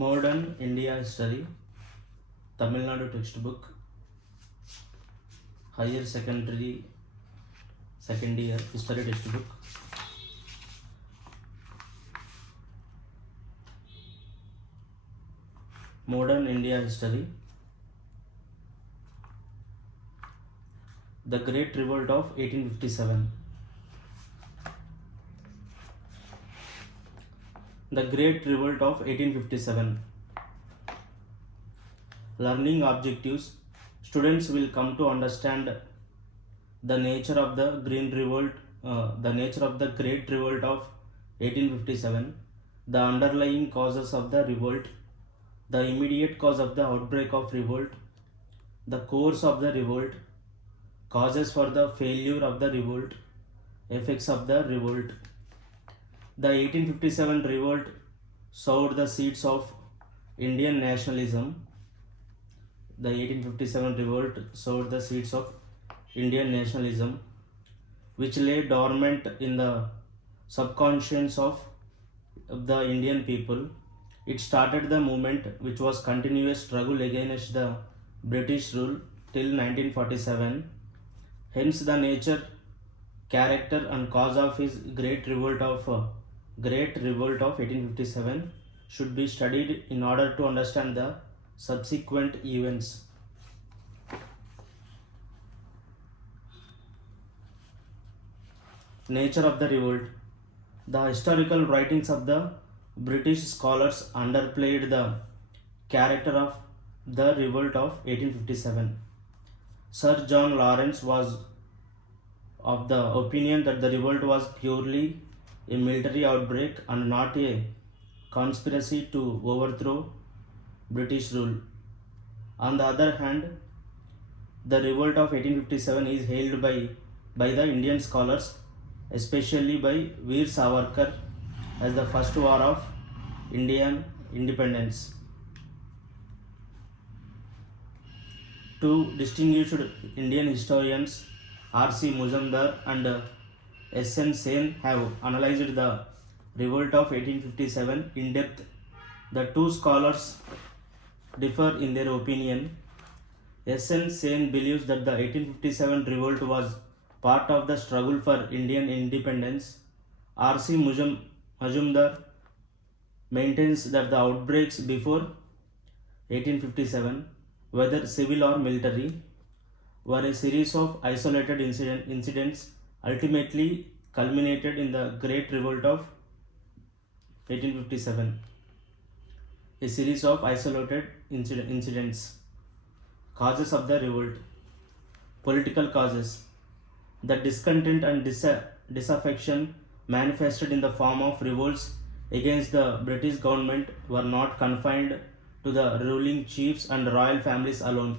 Modern India History, Tamil Nadu textbook, higher secondary second year history textbook. Modern India History, the Great Revolt of 1857. The Great Revolt of 1857. Learning objectives. Students will come to understand the nature of the Great Revolt of 1857, the underlying causes of the revolt, the immediate cause of the outbreak of revolt, the course of the revolt, causes for the failure of the revolt, effects of the revolt. The 1857 revolt sowed the seeds of Indian nationalism. The 1857 revolt sowed the seeds of Indian nationalism, which lay dormant in the subconscious of the Indian people. It started the movement which was continuous struggle against the British rule till 1947. Hence the nature, character and cause of his Great Revolt of 1857 should be studied in order to understand the subsequent events. Nature of the revolt. The historical writings of the British scholars underplayed the character of the revolt of 1857. Sir John Lawrence was of the opinion that the revolt was purely a military outbreak and not a conspiracy to overthrow British rule. On the other hand, the revolt of 1857 is hailed by the Indian scholars, especially by Veer Savarkar, as the first war of Indian independence. Two distinguished Indian historians, R.C. Muzumdar and S.N. Sen, have analyzed the revolt of 1857 in depth. The two scholars differ in their opinion. S.N. Sen believes that the 1857 revolt was part of the struggle for Indian independence. R.C. Majumdar maintains that the outbreaks before 1857, whether civil or military, were a series of isolated incidents ultimately culminated in the Great Revolt of 1857. A series of isolated incidents. Causes of the revolt. Political causes. The discontent and disaffection manifested in the form of revolts against the British government were not confined to the ruling chiefs and royal families alone.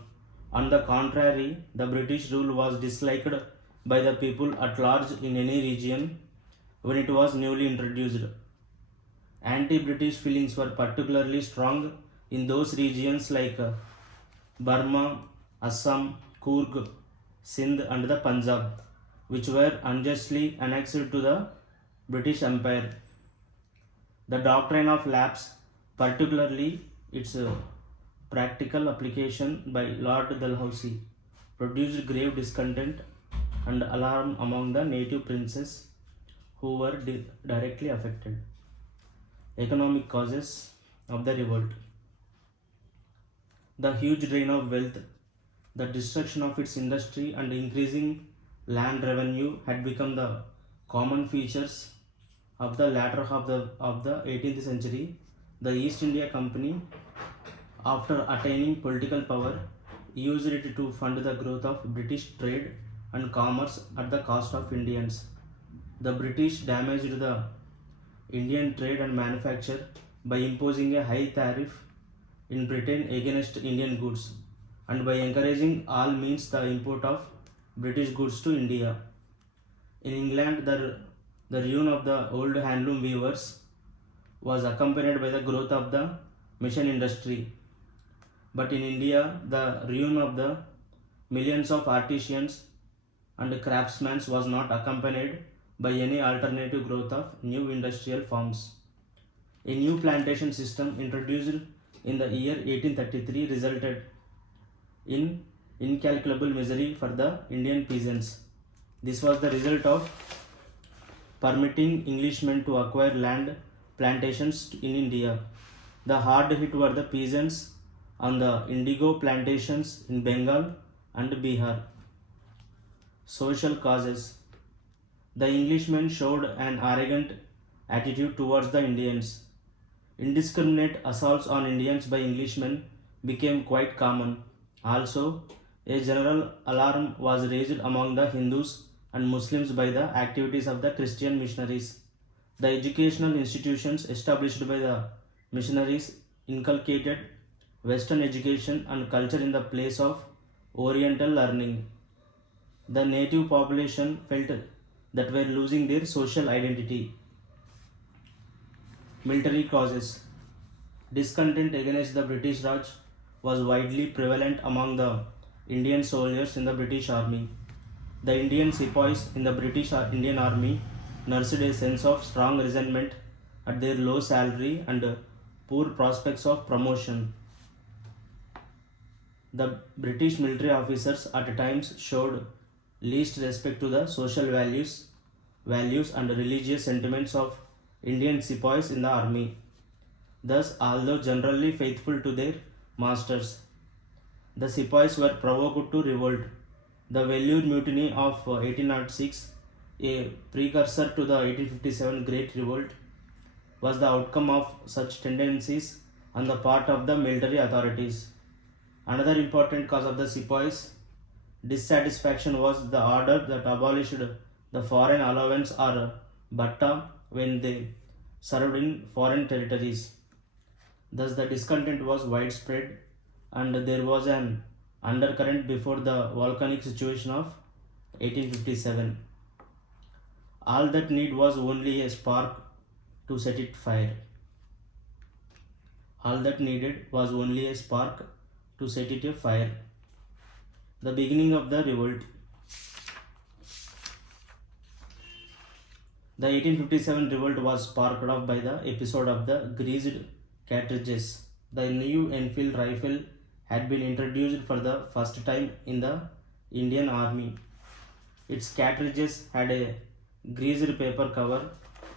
On the contrary, the British rule was disliked by the people at large in any region when it was newly introduced. Anti-British feelings were particularly strong in those regions like Burma, Assam, Coorg, Sindh and the Punjab, which were unjustly annexed to the British Empire. The doctrine of lapse, particularly its practical application by Lord Dalhousie, produced grave discontent and alarm among the native princes who were directly affected. Economic causes of the revolt. The huge drain of wealth, the destruction of its industry and increasing land revenue had become the common features of the latter half of the 18th century. The East India Company, after attaining political power, used it to fund the growth of British trade and commerce at the cost of Indians. The British damaged the Indian trade and manufacture by imposing a high tariff in Britain against Indian goods and by encouraging all means the import of British goods to India. In England, the ruin of the old handloom weavers was accompanied by the growth of the mission industry. But in India, the ruin of the millions of artisans and craftsmen was not accompanied by any alternative growth of new industrial forms. A new plantation system introduced in the year 1833 resulted in incalculable misery for the Indian peasants. This was the result of permitting Englishmen to acquire land plantations in India. The hard hit were the peasants on the indigo plantations in Bengal and Bihar. Social causes. The Englishmen showed an arrogant attitude towards the Indians. Indiscriminate assaults on Indians by Englishmen became quite common. Also, a general alarm was raised among the Hindus and Muslims by the activities of the Christian missionaries. The educational institutions established by the missionaries inculcated Western education and culture in the place of Oriental learning. The native population felt that were losing their social identity. Military causes. Discontent against the British Raj was widely prevalent among the Indian soldiers in the British Army. The Indian sepoys in the British Indian Army nursed a sense of strong resentment at their low salary and poor prospects of promotion. The British military officers at times showed least respect to the social values and religious sentiments of Indian sepoys in the army. Thus, although generally faithful to their masters, the sepoys were provoked to revolt. The Vellore Mutiny of 1806, a precursor to the 1857 Great Revolt, was the outcome of such tendencies on the part of the military authorities. Another important cause of the sepoys' dissatisfaction was the order that abolished the foreign allowance or batta when they served in foreign territories. Thus, the discontent was widespread, and there was an undercurrent before the volcanic situation of 1857. All that need was only a spark to set it fire. All that needed was only a spark to set it afire. The beginning of the revolt. The 1857 revolt was sparked off by the episode of the greased cartridges. The new Enfield rifle had been introduced for the first time in the Indian Army. Its cartridges had a greased paper cover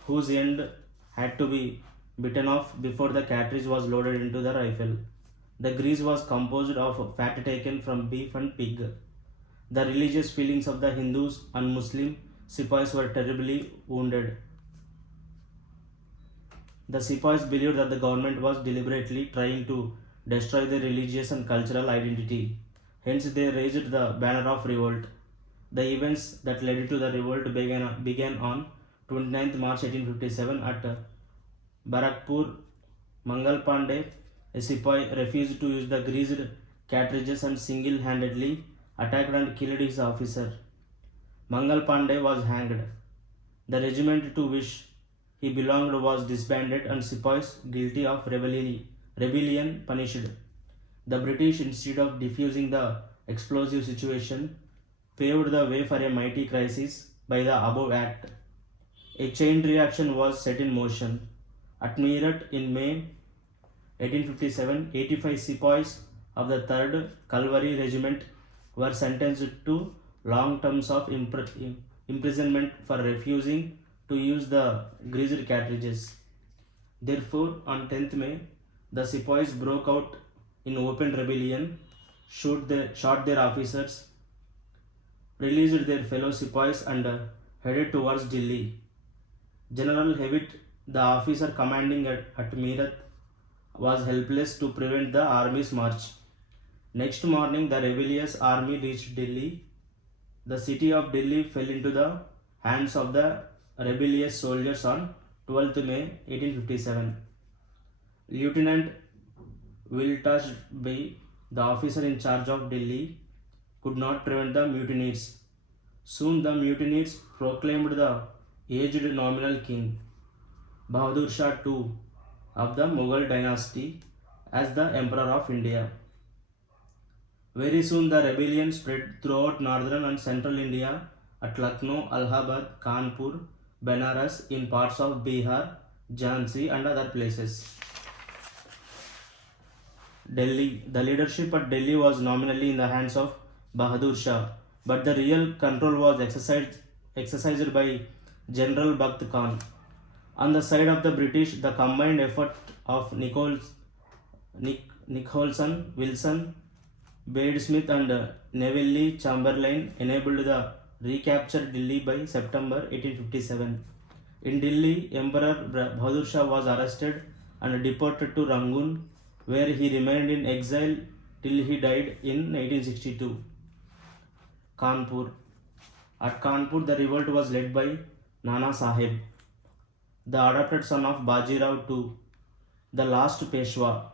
whose end had to be bitten off before the cartridge was loaded into the rifle. The grease was composed of fat taken from beef and pig. The religious feelings of the Hindus and Muslim sepoys were terribly wounded. The sepoys believed that the government was deliberately trying to destroy their religious and cultural identity. Hence, they raised the banner of revolt. The events that led to the revolt began on 29th March 1857 at Barakpur. Mangal Pandey, a sepoy, refused to use the greased cartridges and single-handedly attacked and killed his officer. Mangal Pandey was hanged. The regiment to which he belonged was disbanded and sepoys guilty of rebellion punished. The British, instead of diffusing the explosive situation, paved the way for a mighty crisis by the above act. A chain reaction was set in motion. At Meerut in May 1857, 85 sepoys of the 3rd Cavalry Regiment were sentenced to long terms of imprisonment for refusing to use the greased cartridges. Therefore, on 10th May, the sepoys broke out in open rebellion, shot their officers, released their fellow sepoys and headed towards Delhi. General Hewitt, the officer commanding at Meerut, was helpless to prevent the army's march. Next morning, the rebellious army reached Delhi. The city of Delhi fell into the hands of the rebellious soldiers on 12th May 1857. Lieutenant Wiltash Bey, the officer in charge of Delhi, could not prevent the mutineers. Soon the mutineers proclaimed the aged nominal king, Bahadur Shah II of the Mughal dynasty, as the Emperor of India. Very soon the rebellion spread throughout northern and central India at Lucknow, Allahabad, Kanpur, Benares, in parts of Bihar, Jhansi, and other places. Delhi. The leadership at Delhi was nominally in the hands of Bahadur Shah, but the real control was exercised by General Bakht Khan. On the side of the British, the combined effort of Nicholson, Wilson, Bade Smith, and Neville Chamberlain enabled the recapture Delhi by September 1857. In Delhi, Emperor Bahadur Shah was arrested and deported to Rangoon, where he remained in exile till he died in 1862. Kanpur. At Kanpur, the revolt was led by Nana Sahib, the adopted son of Bajirao II, the last Peshwa.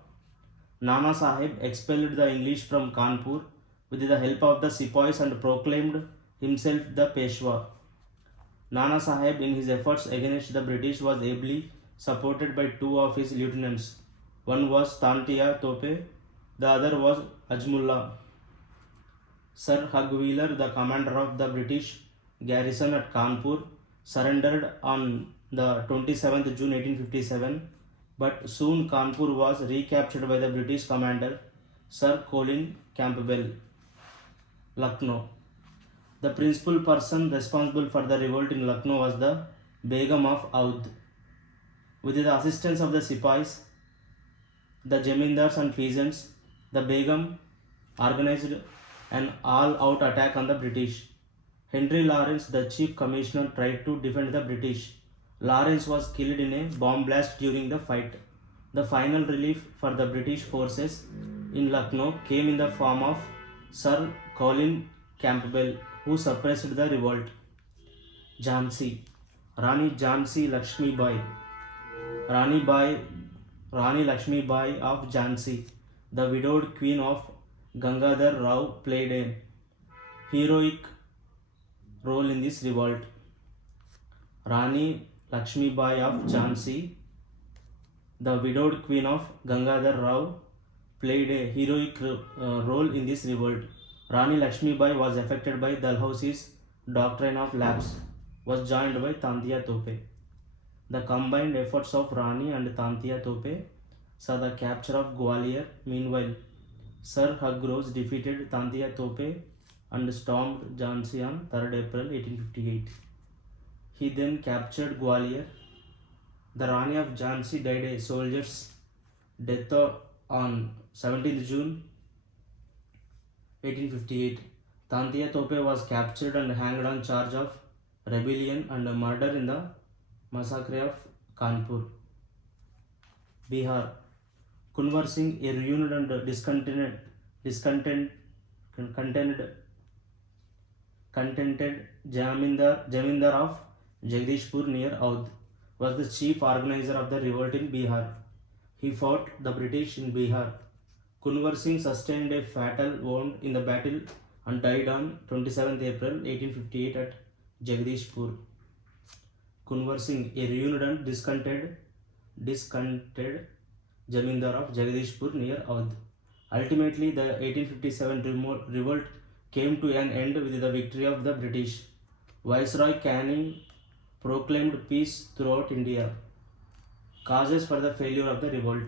Nana Sahib expelled the English from Kanpur with the help of the sepoys and proclaimed himself the Peshwa. Nana Sahib, in his efforts against the British, was ably supported by two of his lieutenants. One was Tantia Tope, the other was Ajmullah. Sir Hugh Wheeler, the commander of the British garrison at Kanpur, surrendered on the 27th June 1857, but soon Kanpur was recaptured by the British commander Sir Colin Campbell. Lucknow. The principal person responsible for the revolt in Lucknow was the Begum of Oudh. With the assistance of the Sipais, the Jamindars and peasants, the Begum organized an all-out attack on the British. Henry Lawrence, the chief commissioner, tried to defend the British. Lawrence was killed in a bomb blast during the fight. The final relief for the British forces in Lucknow came in the form of Sir Colin Campbell, who suppressed the revolt. Jhansi. Rani Jhansi Lakshmi Bai. Rani Lakshmi Bai of Jhansi, the widowed queen of Gangadhar Rao, played a heroic role in this revolt. Rani Lakshmi Bai of Jhansi, the widowed queen of Gangadhar Rao, played a heroic role in this revolt. Rani Lakshmi Bai was affected by Dalhousie's doctrine of lapse, was joined by Tantia Tope. The combined efforts of Rani and Tantia Tope saw the capture of Gwalior. Meanwhile, Sir Hugh Rose defeated Tantia Tope and stormed Jhansi on 3rd April 1858. He then captured Gwalior. The Rani of Jhansi died a soldier's death on 17th June 1858. Tantia Tope was captured and hanged on charge of rebellion and murder in the massacre of Kanpur. Bihar. Kunwar Singh, a ruined and contented Jamindar of Jagdishpur near Oudh, was the chief organizer of the revolt in Bihar. He fought the British in Bihar. Kunwar Singh sustained a fatal wound in the battle and died on 27th April 1858 at Jagdishpur. Kunwar Singh, a ruined and discontented Jamindar of Jagdishpur near Oudh. Ultimately, the 1857 revolt came to an end with the victory of the British. Viceroy Canning proclaimed peace throughout India. Causes for the failure of the revolt.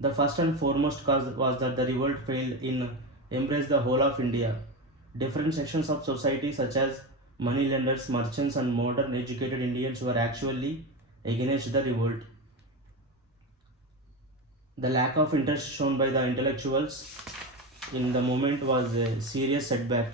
The first and foremost cause was that the revolt failed in embrace the whole of India. Different sections of society such as moneylenders, merchants and modern educated Indians were actually against the revolt. The lack of interest shown by the intellectuals in the movement was a serious setback.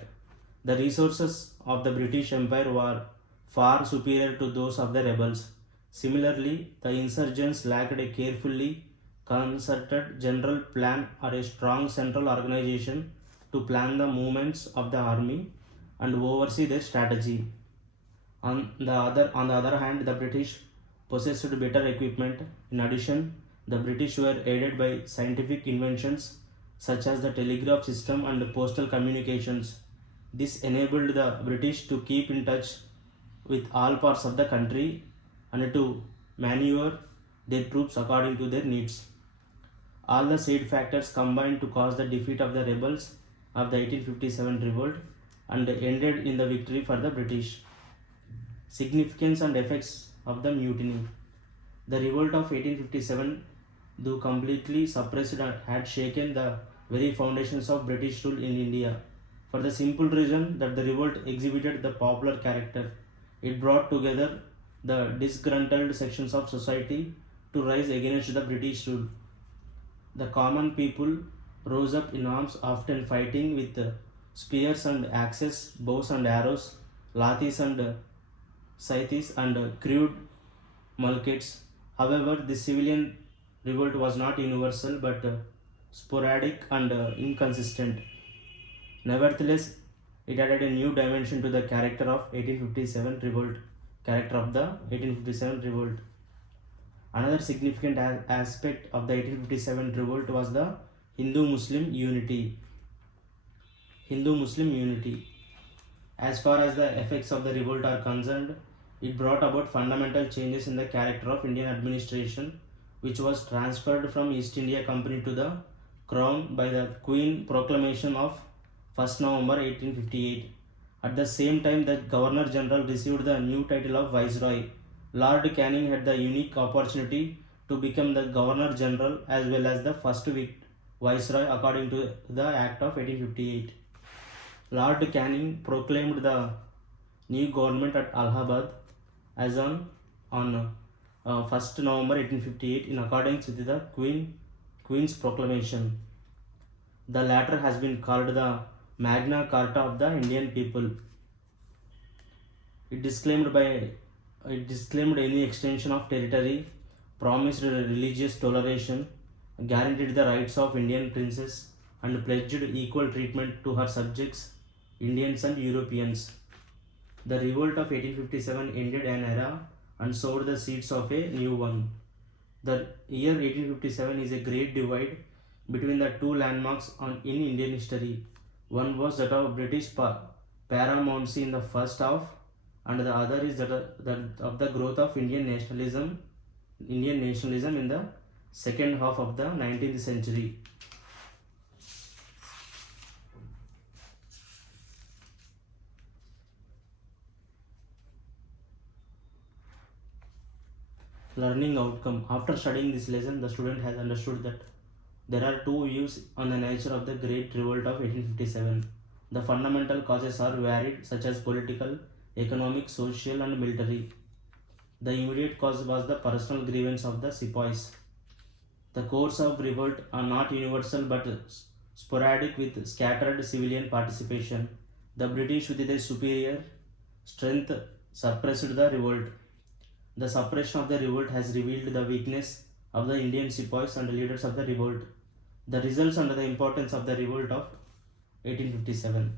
The resources of the British Empire were far superior to those of the rebels. Similarly, the insurgents lacked a carefully concerted general plan or a strong central organization to plan the movements of the army and oversee their strategy. On the other hand, the British possessed better equipment. In addition, the British were aided by scientific inventions such as the telegraph system and postal communications. This enabled the British to keep in touch with all parts of the country and to maneuver their troops according to their needs. All the said factors combined to cause the defeat of the rebels of the 1857 revolt and ended in the victory for the British. Significance and effects of the mutiny. The revolt of 1857, though completely suppressed, had shaken the very foundations of British rule in India, for the simple reason that the revolt exhibited the popular character. It brought together the disgruntled sections of society to rise against the British rule. The common people rose up in arms, often fighting with spears and axes, bows and arrows, lathis and scythes, and crude muskets. However, the civilian revolt was not universal but sporadic and inconsistent. Nevertheless, it added a new dimension to the character of 1857 revolt. Character of the 1857 revolt. Another significant aspect of the 1857 revolt was the Hindu-Muslim unity. Hindu-Muslim unity. As far as the effects of the revolt are concerned, it brought about fundamental changes in the character of Indian administration, which was transferred from East India Company to the Crown by the Queen Proclamation of 1st November 1858. At the same time, the Governor General received the new title of Viceroy. Lord Canning had the unique opportunity to become the Governor General as well as the first Viceroy according to the Act of 1858. Lord Canning proclaimed the new government at Allahabad as on 1st November 1858 in accordance with the Queen's proclamation. The latter has been called the Magna Carta of the Indian people. It disclaimed any extension of territory, promised religious toleration, guaranteed the rights of Indian princess, and pledged equal treatment to her subjects, Indians and Europeans. The revolt of 1857 ended an era and sowed the seeds of a new one. The year 1857 is a great divide between the two landmarks in Indian history. One was that of British paramountcy in the first half, and the other is that of the growth of Indian nationalism in the second half of the 19th century. Learning outcome. After studying this lesson, the student has understood that there are two views on the nature of the Great Revolt of 1857. The fundamental causes are varied, such as political, economic, social, and military. The immediate cause was the personal grievance of the sepoys. The causes of revolt are not universal but sporadic with scattered civilian participation. The British, with their superior strength, suppressed the revolt. The suppression of the revolt has revealed the weakness of the Indian sepoys and the leaders of the revolt. The results and the importance of the revolt of 1857.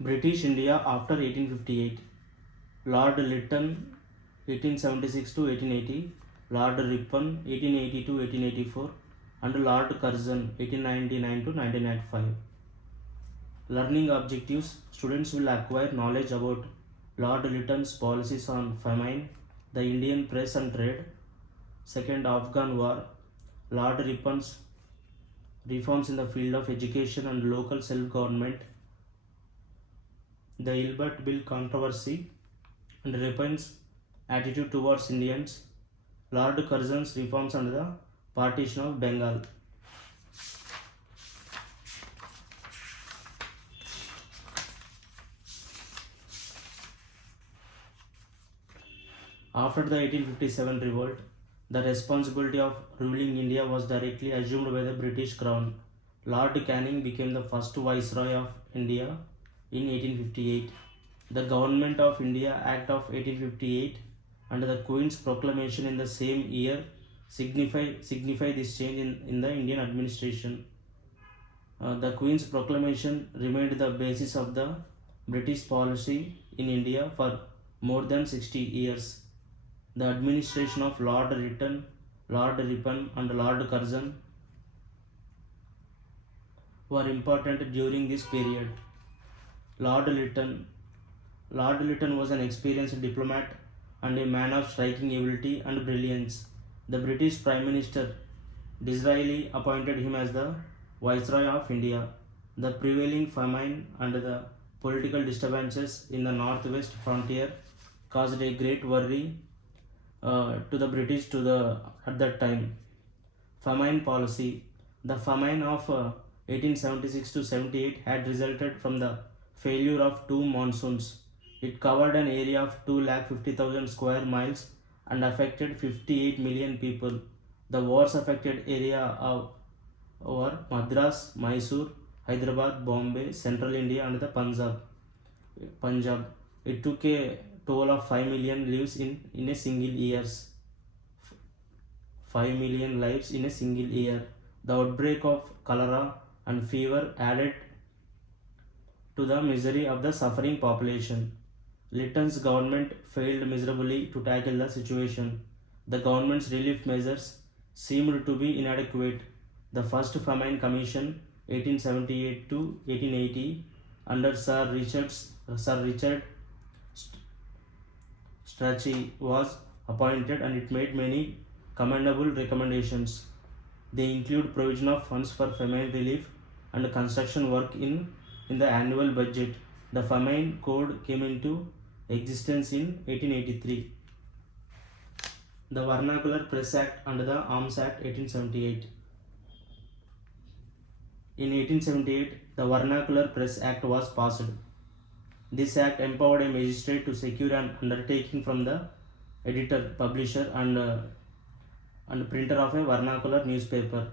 British India after 1858. Lord Lytton 1876 to 1880, Lord Ripon 1880 to 1884, and Lord Curzon 1899 to 1995. Learning objectives. Students will acquire knowledge about Lord Lytton's policies on famine, the Indian press and trade, Second Afghan War, Lord Ripon's reforms in the field of education and local self-government, the Ilbert Bill controversy and Ripon's attitude towards Indians, Lord Curzon's reforms under the partition of Bengal. After the 1857 revolt, the responsibility of ruling India was directly assumed by the British Crown. Lord Canning became the first Viceroy of India in 1858. The Government of India Act of 1858 and the Queen's Proclamation in the same year signify this change in the Indian administration. The Queen's Proclamation remained the basis of the British policy in India for more than 60 years. The administration of Lord Ripon, and Lord Curzon were important during this period. Lord Lytton Lord Lytton was an experienced diplomat and a man of striking ability and brilliance. The British Prime Minister Disraeli appointed him as the Viceroy of India. The prevailing famine and the political disturbances in the northwest frontier caused a great worry to the British at that time. Famine policy. The famine of 1876 to 78 had resulted from the failure of two monsoons. It covered an area of 250,000 square miles and affected 58 million people. The wars affected area were Madras, Mysore, Hyderabad, Bombay, Central India, and the Punjab. It took a toll of 5 million lives in a single year. 5 million lives in a single year. The outbreak of cholera and fever added to the misery of the suffering population. Lytton's government failed miserably to tackle the situation. The government's relief measures seemed to be inadequate. The first famine commission 1878 to 1880 under Sir Richard Strachey was appointed, and it made many commendable recommendations. They include provision of funds for famine relief and construction work in the annual budget. The Famine Code came into existence in 1883. The Vernacular Press Act and the Arms Act 1878. In 1878, the Vernacular Press Act was passed. This act empowered a magistrate to secure an undertaking from the editor, publisher, and printer of a vernacular newspaper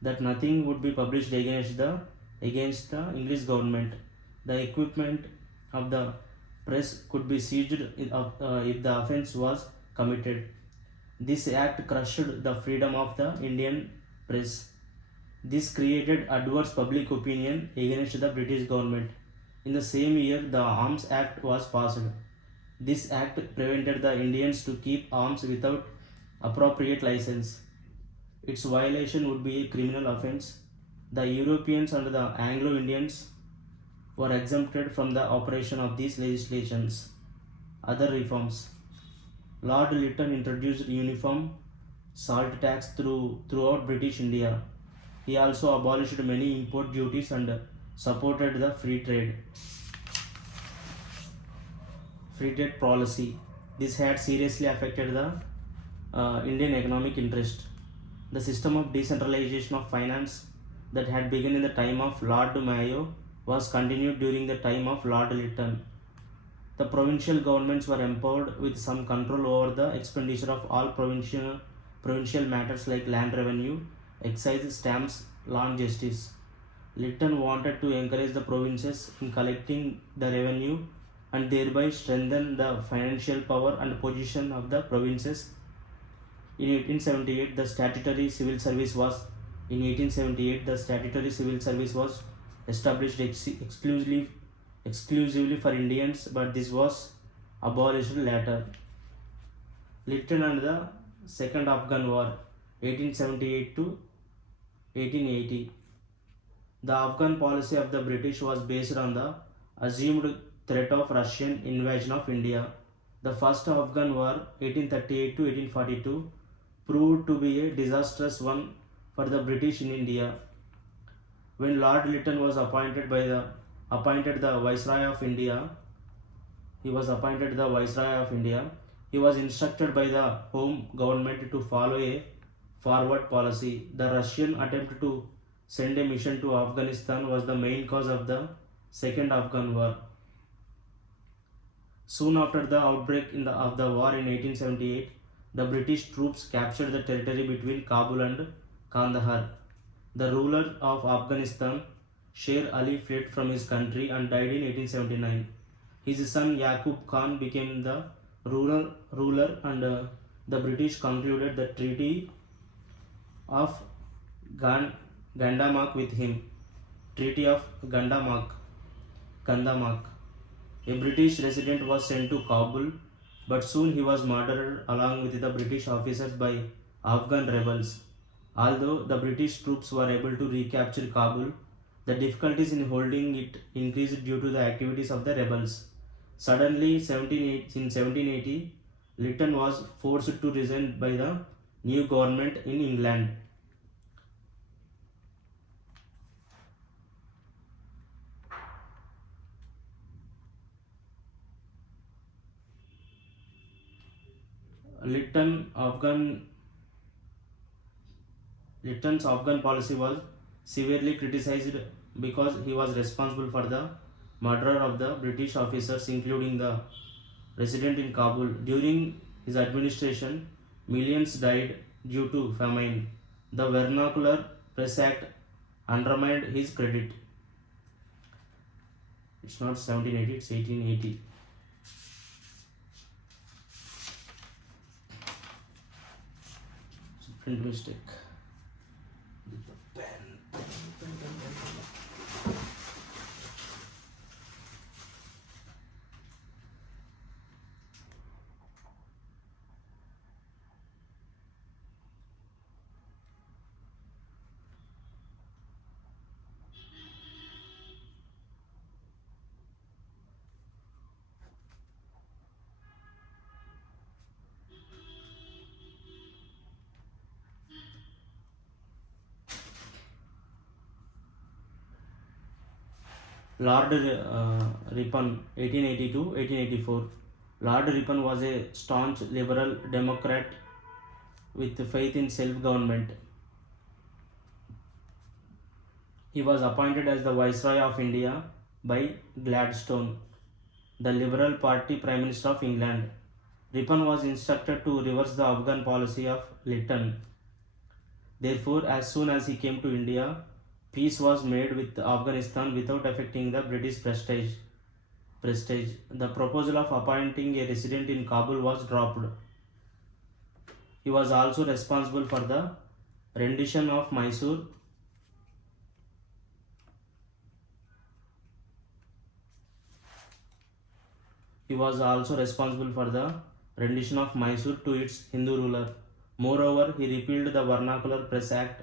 that nothing would be published against the English government. The equipment of the press could be seized if the offence was committed. This act crushed the freedom of the Indian press. This created adverse public opinion against the British government. In the same year, the Arms Act was passed. This act prevented the Indians to keep arms without appropriate license. Its violation would be a criminal offence. The Europeans and the Anglo-Indians were exempted from the operation of these legislations. Other reforms. Lord Lytton introduced uniform salt tax throughout British India. He also abolished many import duties and supported the free trade policy. This had seriously affected the Indian economic interest. The system of decentralization of finance that had begun in the time of Lord Mayo was continued during the time of Lord Lytton. The provincial governments were empowered with some control over the expenditure of all provincial matters like land revenue, excise, stamps, law and justice. Lytton wanted to encourage the provinces in collecting the revenue and thereby strengthen the financial power and position of the provinces. In 1878, the statutory civil service was established exclusively for Indians, but this was abolished later. Lytton and the Second Afghan War, 1878 to 1880. The Afghan policy of the British was based on the assumed threat of Russian invasion of India. The First Afghan War, 1838 to 1842, proved to be a disastrous one for the British in India. When Lord Lytton was appointed the Viceroy of India, he was instructed by the Home Government to follow a forward policy. The Russian attempt to send a mission to Afghanistan was the main cause of the Second Afghan War. Soon after the outbreak of the war in 1878, the British troops captured the territory between Kabul and Kandahar. The ruler of Afghanistan, Sher Ali, fled from his country and died in 1879. His son Yaqub Khan became the ruler and the British concluded the Treaty of Gandamak with him. Treaty of Gandamak. A British resident was sent to Kabul, but soon he was murdered along with the British officers by Afghan rebels. Although the British troops were able to recapture Kabul, the difficulties in holding it increased due to the activities of the rebels. Suddenly, in 1780, Lytton was forced to resign by the new government in England. Lytton Afghan Lytton's Afghan policy was severely criticized because he was responsible for the murder of the British officers, including the resident in Kabul. During his administration, millions died due to famine. The Vernacular Press Act undermined his credit. It's not 1780, it's 1880. Print mistake. Lord Ripon, 1882-1884. Lord Ripon was a staunch liberal Democrat with faith in self-government. He was appointed as the Viceroy of India by Gladstone, the Liberal Party Prime Minister of England. Ripon was instructed to reverse the Afghan policy of Lytton. Therefore, as soon as he came to India, peace was made with Afghanistan without affecting the British prestige. The proposal of appointing a resident in Kabul was dropped. He was also responsible for the rendition of Mysore. He was also responsible for the rendition of Mysore to its Hindu ruler. Moreover, he repealed the Vernacular Press Act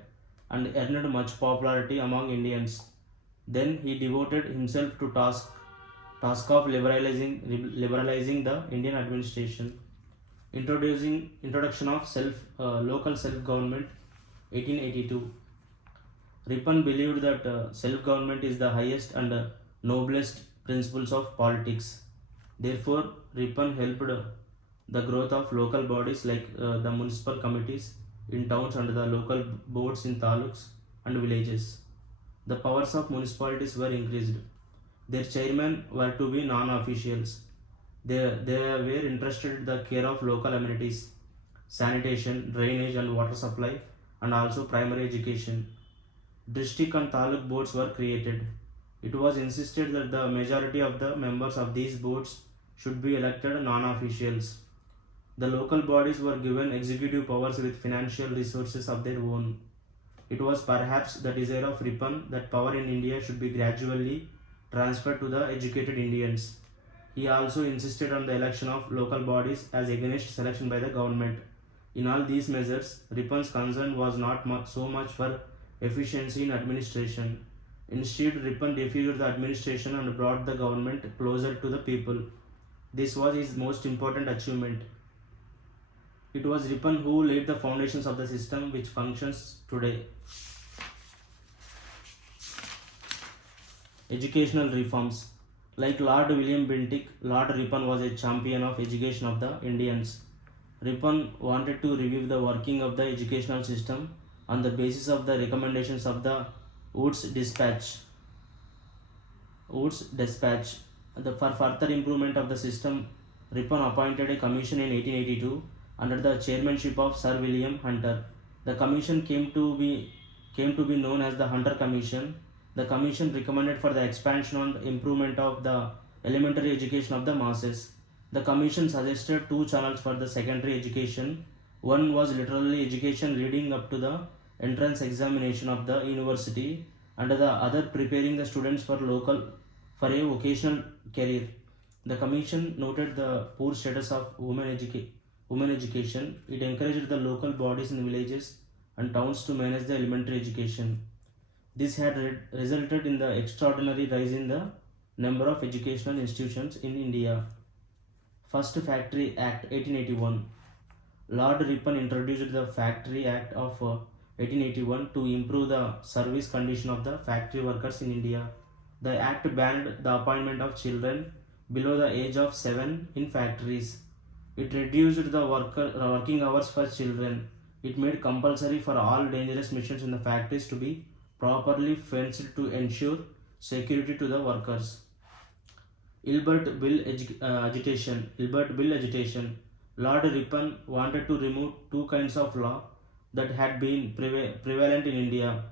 and earned much popularity among Indians. Then he devoted himself to task of liberalizing the Indian administration. Introduction of local self-government, 1882. Ripon believed that self-government is the highest and noblest principles of politics. Therefore, Ripon helped the growth of local bodies like the municipal committees in towns and the local boards in taluks and villages. The powers of municipalities were increased. Their chairmen were to be non-officials. They were entrusted in the care of local amenities, sanitation, drainage and water supply, and also primary education. District and taluk boards were created. It was insisted that the majority of the members of these boards should be elected non-officials. The local bodies were given executive powers with financial resources of their own. It was perhaps the desire of Ripon that power in India should be gradually transferred to the educated Indians. He also insisted on the election of local bodies as against selection by the government. In all these measures, Ripon's concern was not so much for efficiency in administration. Instead, Ripon defeated the administration and brought the government closer to the people. This was his most important achievement. It was Ripon who laid the foundations of the system which functions today. Educational reforms. Like Lord William Bentinck, Lord Ripon was a champion of education of the Indians. Ripon wanted to review the working of the educational system on the basis of the recommendations of the Wood's Dispatch. For further improvement of the system, Ripon appointed a commission in 1882 under the chairmanship of Sir William Hunter. The commission came to be known as the Hunter Commission. The commission recommended for the expansion and improvement of the elementary education of the masses. The commission suggested two channels for the secondary education. One was literary education leading up to the entrance examination of the university, and the other preparing the students for a vocational career. The commission noted the poor status of women education. It encouraged the local bodies in villages and towns to manage the elementary education. This had resulted in the extraordinary rise in the number of educational institutions in India. First Factory Act 1881. Lord Ripon introduced the Factory Act of 1881 to improve the service condition of the factory workers in India. The act banned the appointment of children below the age of 7 in factories. It reduced the working hours for children. It made compulsory for all dangerous machines in the factories to be properly fenced to ensure security to the workers. Ilbert Bill agitation. Lord Ripon wanted to remove two kinds of law that had been prevalent in India.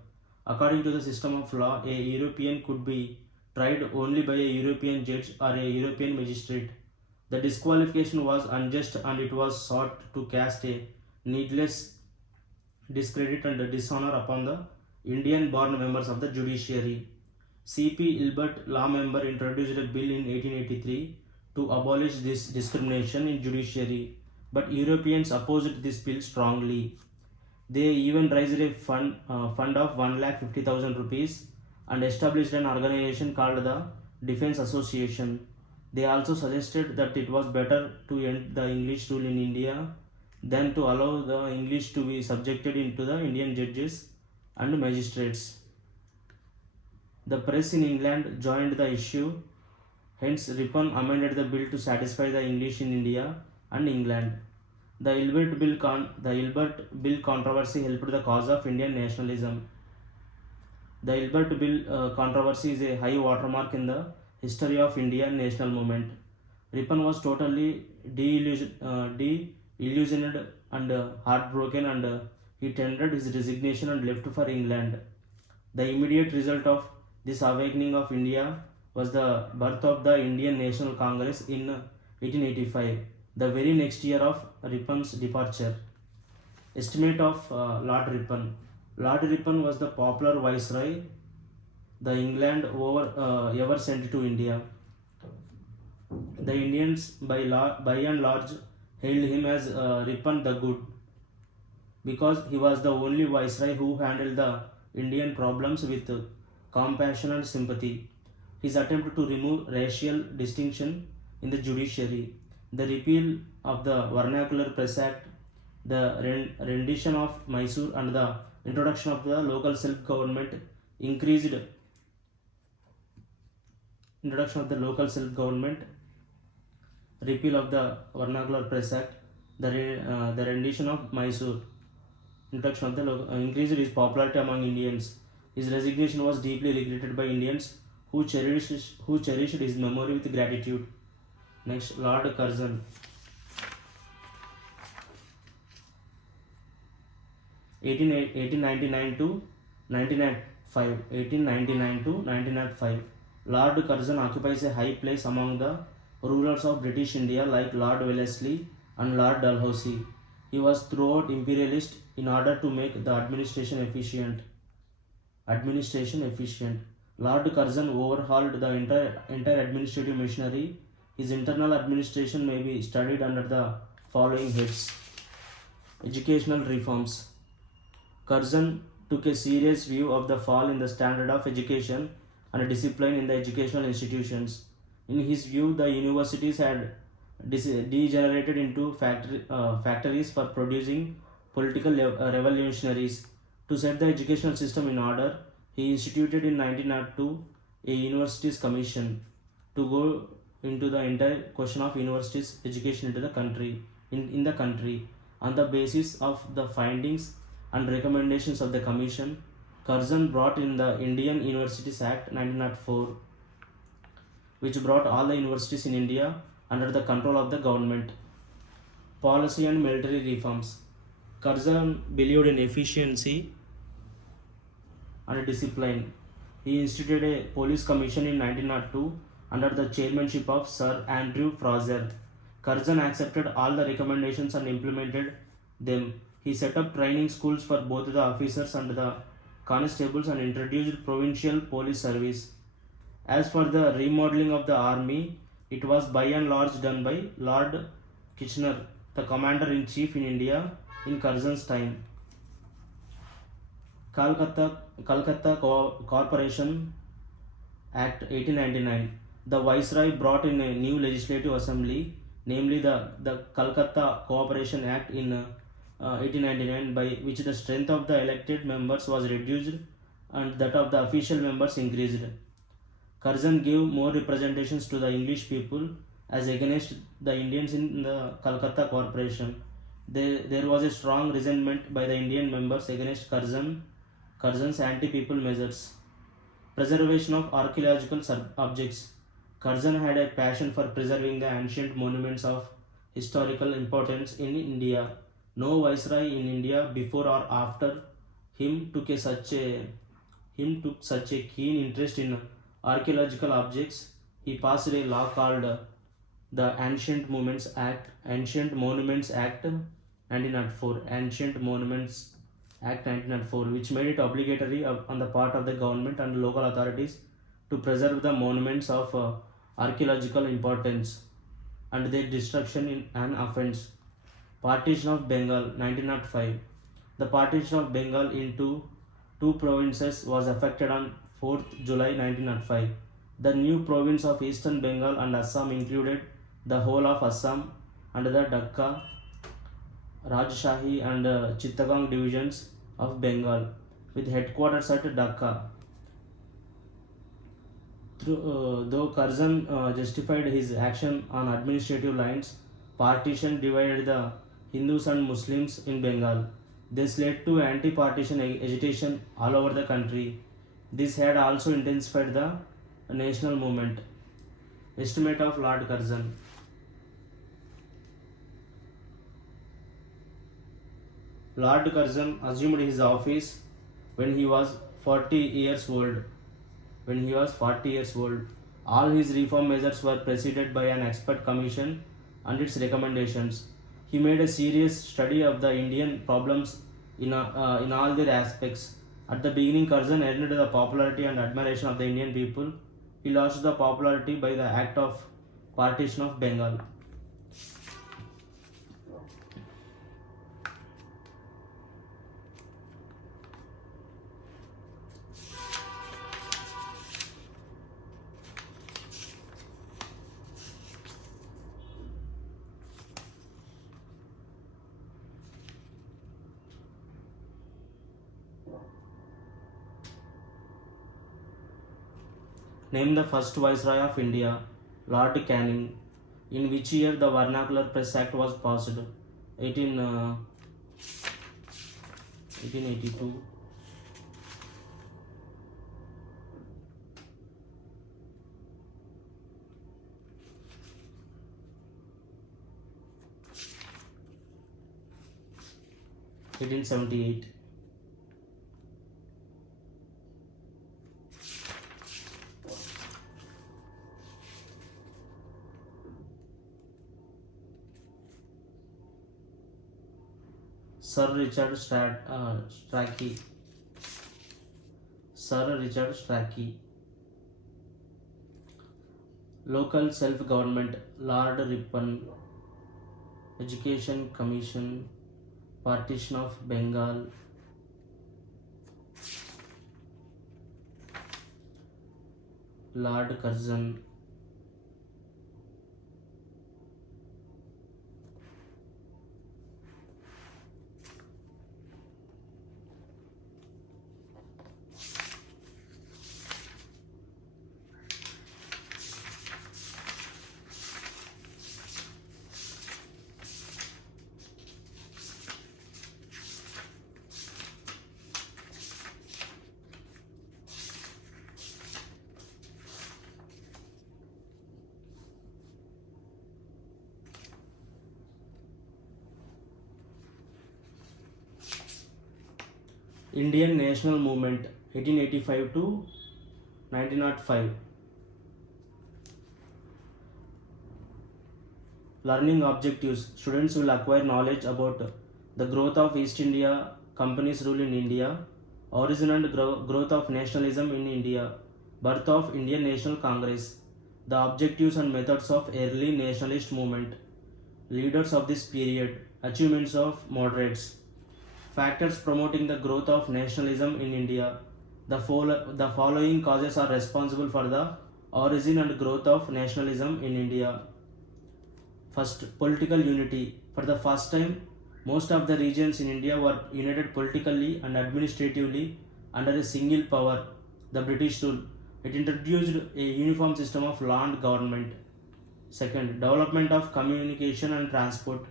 According to the system of law, a European could be tried only by a European judge or a European magistrate. The disqualification was unjust and it was sought to cast a needless discredit and dishonor upon the Indian born members of the judiciary. C.P. Ilbert, law member, introduced a bill in 1883 to abolish this discrimination in judiciary, but Europeans opposed this bill strongly. They even raised a fund of 1,50,000 rupees and established an organization called the Defense Association. They also suggested that it was better to end the English rule in India than to allow the English to be subjected into the Indian judges and magistrates. The press in England joined the issue, hence Ripon amended the bill to satisfy the English in India and England. The Ilbert Bill controversy helped the cause of Indian nationalism. The Ilbert Bill controversy is a high watermark in the history of Indian national movement. Ripon was totally deillusioned and heartbroken, and he tendered his resignation and left for England. The immediate result of this awakening of India was the birth of the Indian National Congress in 1885, the very next year of Ripon's departure. Estimate of Lord Ripon. Lord Ripon was the popular viceroy the England ever sent to India. The Indians by and large hailed him as Ripon the Good, because he was the only viceroy who handled the Indian problems with compassion and sympathy. His attempt to remove racial distinction in the judiciary, the repeal of the Vernacular Press Act, the rendition of Mysore, and the introduction of the local self-government repeal of the Vernacular Press Act, the rendition of Mysore, introduction of the increased his popularity among Indians. His resignation was deeply regretted by Indians who cherished his memory with gratitude. Next, Lord Curzon. 1899 to 1905. Lord Curzon occupies a high place among the rulers of British India like Lord Wellesley and Lord Dalhousie. He was throughout imperialist in order to make the administration efficient. Lord Curzon overhauled the entire administrative machinery. His internal administration may be studied under the following heads. Educational reforms. Curzon took a serious view of the fall in the standard of education and discipline in the educational institutions. In his view, the universities had degenerated into factories for producing political revolutionaries. To set the educational system in order, he instituted in 1902 a Universities Commission to go into the entire question of universities education into the country. In the country, on the basis of the findings and recommendations of the commission, Curzon brought in the Indian Universities Act 1904, which brought all the universities in India under the control of the government. Policy and military reforms. Curzon believed in efficiency and discipline. He instituted a police commission in 1902 under the chairmanship of Sir Andrew Fraser. Curzon accepted all the recommendations and implemented them. He set up training schools for both the officers and the constables and introduced provincial police service. As for the remodeling of the army, It was by and large done by Lord Kitchener, the commander-in-chief in India in Curzon's time. Calcutta Corporation Act 1899. The Viceroy brought in a new legislative assembly, namely the Calcutta Cooperation Act in 1899, by which the strength of the elected members was reduced and that of the official members increased. Curzon gave more representations to the English people as against the Indians in the Calcutta Corporation. There was a strong resentment by the Indian members against Curzon's anti-people measures. Preservation of archaeological objects. Curzon had a passion for preserving the ancient monuments of historical importance in India. No viceroy in India before or after him took such a keen interest in archaeological objects. He passed a law called the Ancient Monuments Act 1904, Ancient Monuments Act 1904, which made it obligatory on the part of the government and local authorities to preserve the monuments of archaeological importance and their destruction in an offense. Partition of Bengal 1905. The partition of Bengal into two provinces was effected on 4th July 1905. The new province of Eastern Bengal and Assam included the whole of Assam under the Dhaka, Rajshahi and Chittagong divisions of Bengal, with headquarters at Dhaka. Though Curzon justified his action on administrative lines, partition divided the Hindus and Muslims in Bengal. This led to anti-partition agitation all over the country. This had also intensified the national movement. Estimate of Lord Curzon. Lord Curzon assumed his office when he was 40 years old. All his reform measures were preceded by an expert commission and its recommendations. He made a serious study of the Indian problems in all their aspects. At the beginning, Curzon earned the popularity and admiration of the Indian people. He lost the popularity by the act of partition of Bengal. Name the first Viceroy of India, Lord Canning. In which year the Vernacular Press Act was passed? 1882. (1878). Sir Richard Strachey. Local self-government, Lord Ripon. Education Commission, partition of Bengal. Lord Curzon. Indian National Movement 1885 to 1905. Learning objectives. Students will acquire knowledge about the growth of East India Company's rule in India, origin and growth of nationalism in India, birth of Indian National Congress, The objectives and methods of early nationalist movement. Leaders of this period. Achievements of moderates. Factors promoting the growth of nationalism in India. The following causes are responsible for the origin and growth of nationalism in India. First, political unity. For the first time, most of the regions in India were united politically and administratively under a single power, the British rule. It introduced a uniform system of land government. Second, development of communication and transport.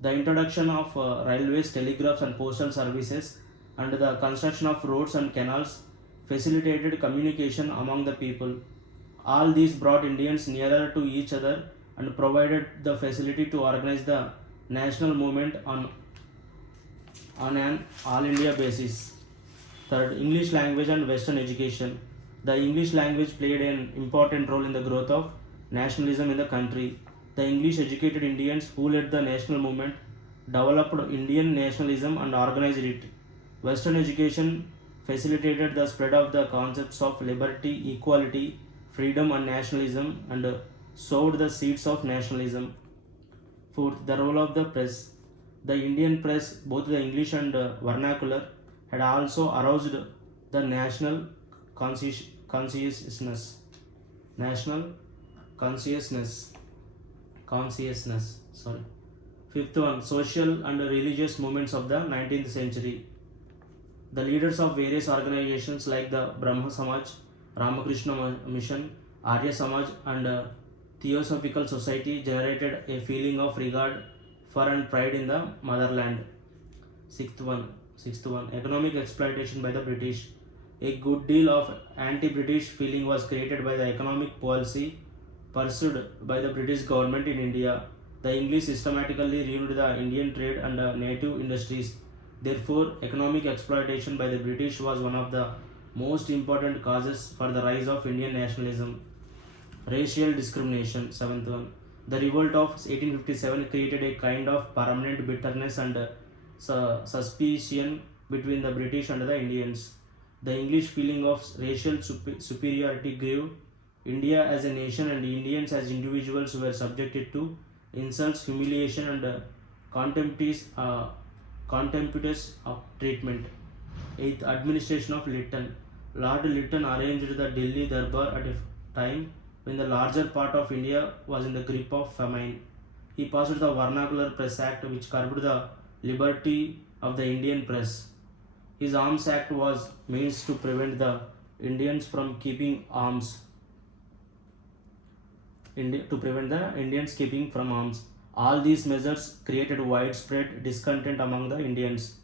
The introduction of railways, telegraphs, and postal services, and the construction of roads and canals facilitated communication among the people. All these brought Indians nearer to each other and provided the facility to organize the national movement on an all India basis. Third, English language and Western education. The English language played an important role in the growth of nationalism in the country. The English educated Indians who led the national movement developed Indian nationalism and organized it. Western education facilitated the spread of the concepts of liberty, equality, freedom, and nationalism and sowed the seeds of nationalism. Fourth, the role of the press. The Indian press, both the English and vernacular, had also aroused the national consciousness. National consciousness. Sorry. Fifth one, social and religious movements of the 19th century. The leaders of various organizations like the Brahma Samaj, Ramakrishna Mission, Arya Samaj, and Theosophical Society generated a feeling of regard for and pride in the motherland. Sixth one, economic exploitation by the British. A good deal of anti-British feeling was created by the economic policy pursued by the British government in India. The English systematically ruined the Indian trade and native industries. Therefore, economic exploitation by the British was one of the most important causes for the rise of Indian nationalism. Racial discrimination. Seventh one. The revolt of 1857 created a kind of permanent bitterness and suspicion between the British and the Indians. The English feeling of racial superiority grew. India as a nation and Indians as individuals were subjected to insults, humiliation, and contemptuous treatment. Eighth, administration of Lytton. Lord Lytton arranged the Delhi Darbar at a time when the larger part of India was in the grip of famine. He passed the Vernacular Press Act, which curbed the liberty of the Indian press. His Arms Act was means to prevent the Indians from keeping arms. To prevent the Indians keeping from arms. All these measures created widespread discontent among the Indians.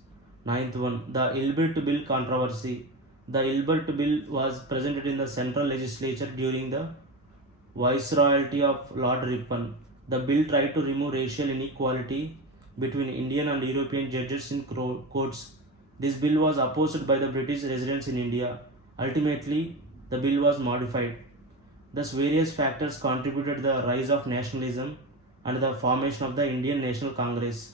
Ninth one, the Ilbert Bill controversy. The Ilbert Bill was presented in the Central Legislature during the Viceroyalty of Lord Ripon. The bill tried to remove racial inequality between Indian and European judges in courts. This bill was opposed by the British residents in India. Ultimately, the bill was modified. Thus, various factors contributed to the rise of nationalism and the formation of the Indian National Congress.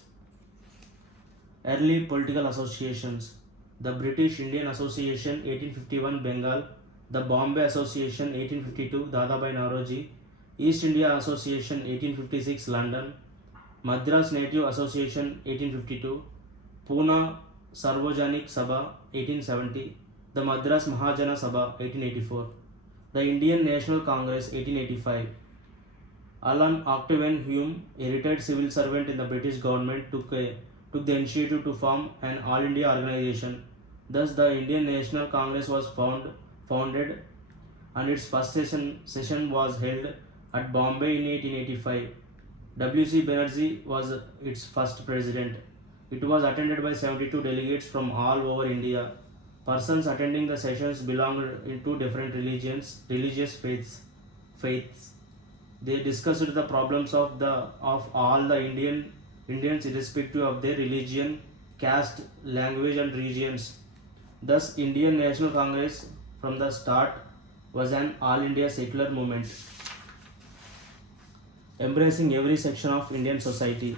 Early political associations. The British Indian Association 1851 Bengal, the Bombay Association 1852 Dadabhai Naoroji, East India Association 1856 London, Madras Native Association 1852, Pune Sarvajanik Sabha 1870, the Madras Mahajana Sabha 1884, the Indian National Congress 1885. Alan Octavian Hume, a retired civil servant in the British government, took the initiative to form an All India organization. Thus, the Indian National Congress was founded and its first session was held at Bombay in 1885. W.C. Banerjee was its first president. It was attended by 72 delegates from all over India. Persons attending the sessions belonged to different religious faiths. They discussed the problems of all the Indians irrespective of their religion, caste, language, and regions. Thus, Indian National Congress from the start was an all India secular movement, embracing every section of Indian society.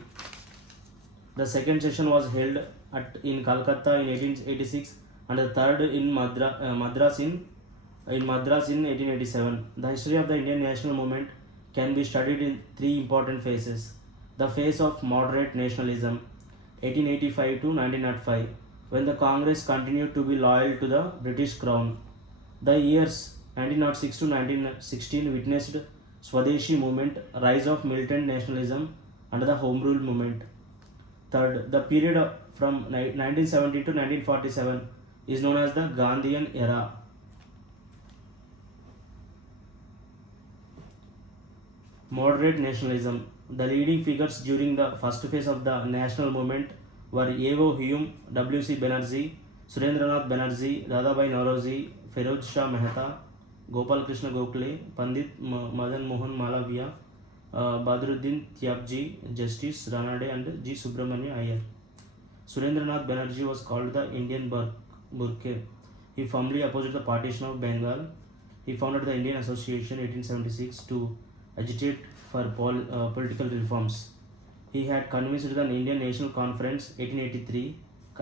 The second session was held in Calcutta in 1886 and the third in Madras in in Madras in 1887. The history of the Indian national movement can be studied in three important phases. The phase of moderate nationalism, 1885 to 1905, when the Congress continued to be loyal to the British Crown. The years 1906 to 1916 witnessed Swadeshi movement, rise of militant nationalism under the Home Rule movement. Third, the period from 1970 to 1947 is known as the Gandhian era. Moderate nationalism. The leading figures during the first phase of the national movement were A.O. Hume, W.C. Banerjee, Surendranath Banerjee, Dadabhai Nauroji, Feroz Shah Mehta, Gopal Krishna Gokhale, Pandit Madan Mohan Malaviya, Badruddin Tyabji, Justice Ranade, and G. Subramania Iyer. Surendranath Banerjee was called the Indian Burke. He firmly opposed the partition of Bengal. He founded the Indian Association 1876 to agitate for political reforms. He had convinced the Indian National Conference 1883.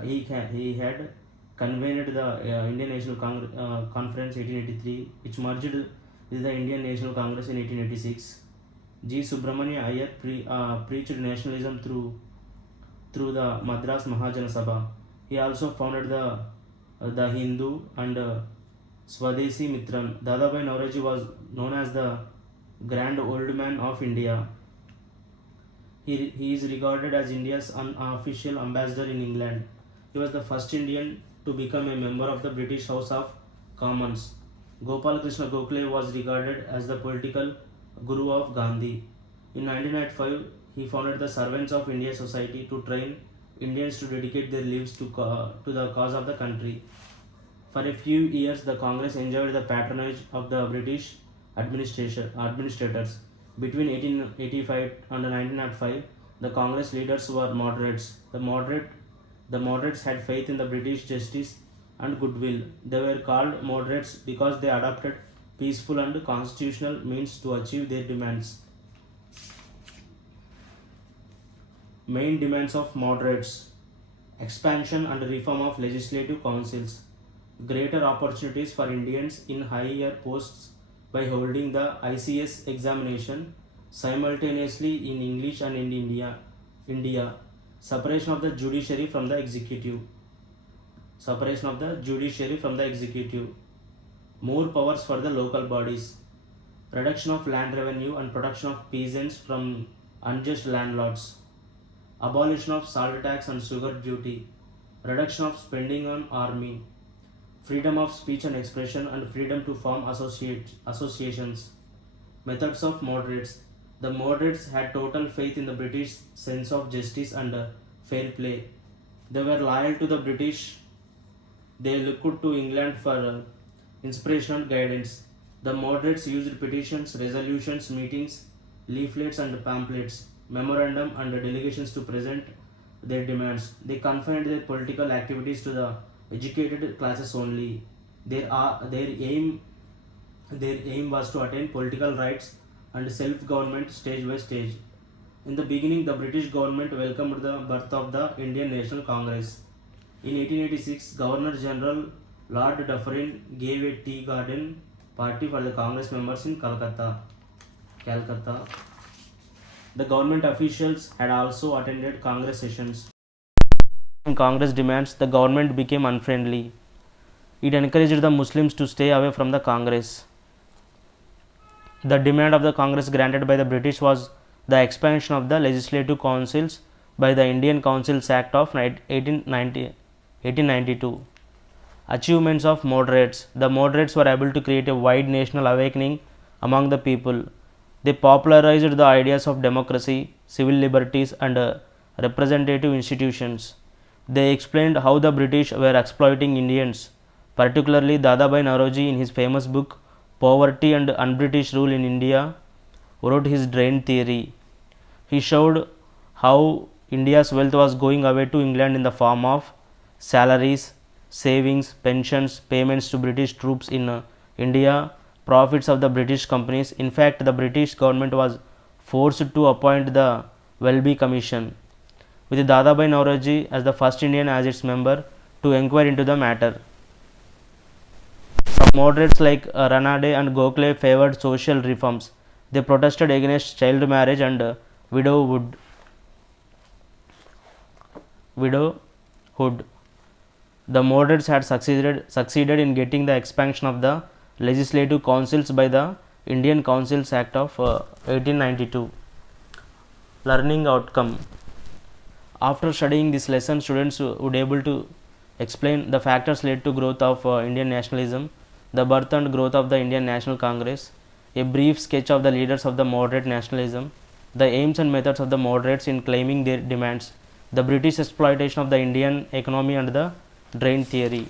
He had convened the Indian National Conference 1883, which merged with the Indian National Congress in 1886. G. Subramania Iyer preached nationalism through the Madras Mahajana Sabha. He also founded the Hindu and Swadeshi Mitran. Dadabhai Nauroji was known as the Grand Old Man of India. He is regarded as India's unofficial ambassador in England. He was the first Indian to become a member of the British House of Commons. Gopal Krishna Gokhale was regarded as the political guru of Gandhi. In 1995, he founded the Servants of India Society to train Indians to dedicate their lives to the cause of the country. For a few years, the Congress enjoyed the patronage of the British administrators. Between 1885 and 1905, the Congress leaders were moderates. The moderates had faith in the British justice and goodwill. They were called moderates because they adopted peaceful and constitutional means to achieve their demands. Main demands of moderates: expansion and reform of legislative councils, greater opportunities for Indians in higher posts by holding the ICS examination simultaneously in English and in India, separation of the judiciary from the executive, more powers for the local bodies, reduction of land revenue and protection of peasants from unjust landlords, abolition of salt tax and sugar duty, reduction of spending on army, freedom of speech and expression and freedom to form associations. Methods of moderates. The moderates had total faith in the British sense of justice and fair play. They were loyal to the British. They looked to England for inspiration and guidance. The moderates used petitions, resolutions, meetings, leaflets and pamphlets, memorandum and delegations to present their demands. They confined their political activities to the educated classes only. Their aim was to attain political rights and self-government stage by stage. In the beginning, the British government welcomed the birth of the Indian National Congress. In 1886, Governor General Lord Dufferin gave a tea garden party for the Congress members in Calcutta. The government officials had also attended Congress sessions. In Congress demands, the government became unfriendly. It encouraged the Muslims to stay away from the Congress. The demand of the Congress granted by the British was the expansion of the legislative councils by the Indian Councils Act of 1892. Achievements of moderates. The moderates were able to create a wide national awakening among the people. They popularized the ideas of democracy, civil liberties and representative institutions. They explained how the British were exploiting Indians, particularly Dadabhai Nauroji in his famous book Poverty and Un-British Rule in India wrote his drain theory. He showed how India's wealth was going away to England in the form of salaries, savings, pensions, payments to British troops in India, profits of the British companies. In fact, the British government was forced to appoint the Welby Commission, with Dadabhai Nauroji as the first Indian as its member, to inquire into the matter. From Moderates like Ranade and Gokhale favored social reforms. They protested against child marriage and widowhood. widowhood. The moderates had succeeded in getting the expansion of the legislative councils by the Indian Councils Act of 1892. Learning outcome. After studying this lesson, students would able to explain the factors led to growth of Indian nationalism, the birth and growth of the Indian National Congress, a brief sketch of the leaders of the moderate nationalism, the aims and methods of the moderates in claiming their demands, the British exploitation of the Indian economy and the drain theory.